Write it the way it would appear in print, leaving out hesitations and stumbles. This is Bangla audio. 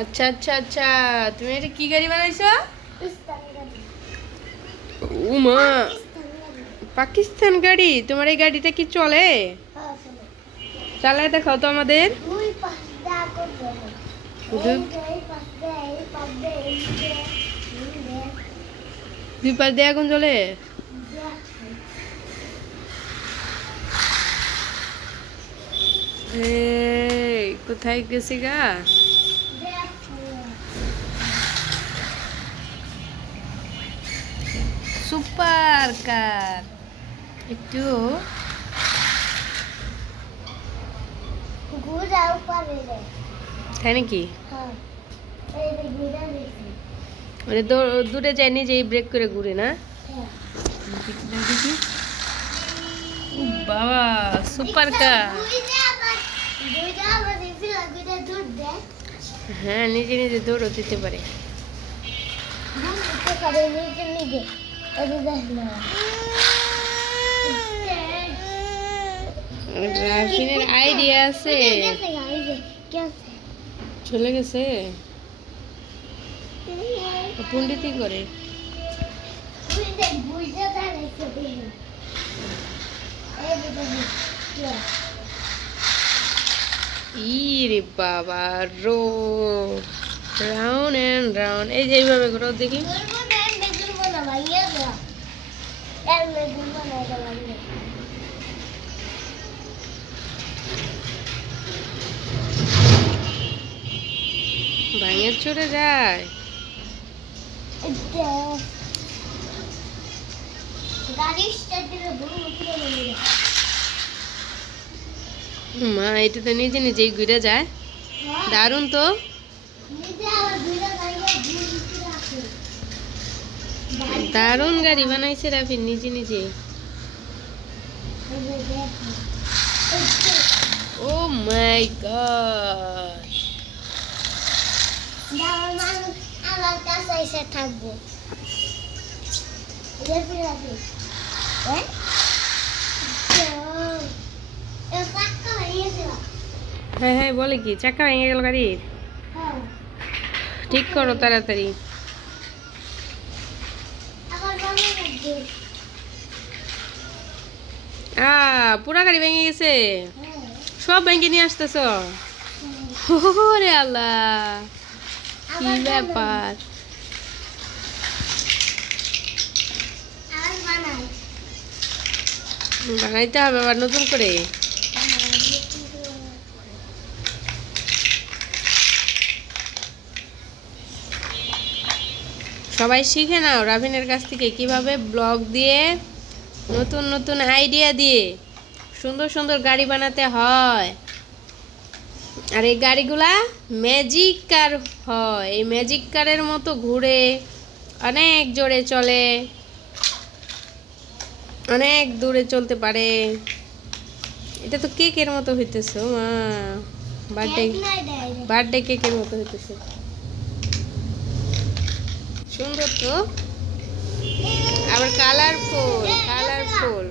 আচ্ছা আচ্ছা আচ্ছা, তুমি এটা কি গাড়ি বানাইছো? উমা, পাকিস্তান গাড়ি। তোমার এই গাড়িটা কি চলে? চালায় দেখাও তো আমাদের। দুই পাশ দিয়ে আগুন জ্বলে। কোথায় গেছি গা? Super car. একটু তাই নাকি? মানে দূরে যায়নি যে ব্রেক করে ঘুরে না? দেখি। বাবা, সুপার কার। হ্যাঁ, নিজে নিজে দৌড়ও দিতে পারে। রাফিনের আইডিয়া আছে। চলে গেছে পন্ডিতি করে। ইরে বাবা, রাউন্ড এন্ড রাউন্ড। এই যে এইভাবে ঘোরাও দেখি। ভাঙে চড়ে যায়। মা, এটা তো নিজে নিজেই ঘুরে যায়। দারুণ তো। দারুণ গাড়ি বানাইছে রাফি নিজে নিজে। ও মাই গড। থাকবো। হ্যাঁ হ্যাঁ, বলে কি চাকা ভেঙে গেল গাড়ির? ঠিক করো তাড়াতাড়ি। পুরা গাড়ি ভেঙে গেছে। সব ভেঙে নিয়ে আসতেছ? ওরে আল্লাহ, কি ব্যাপার? বানাইতে হবে আবার নতুন করে। সবাই শিখে নাও রাভিনের কাছ থেকে কিভাবে ব্লগ দিয়ে নতুন নতুন আইডিয়া দিয়ে সুন্দর সুন্দর গাড়ি বানাতে হয়। আর এই গাড়িগুলা ম্যাজিক কার হয়। এই ম্যাজিক কারের মতো ঘুরে, অনেক জোরে চলে, অনেক দূরে চলতে পারে। এটা তো কেকের মতো হইতেছে মা। বার্থডে কেকের মতো হইতেছে। সুন্দর তো, আবার কালারফুল কালারফুল।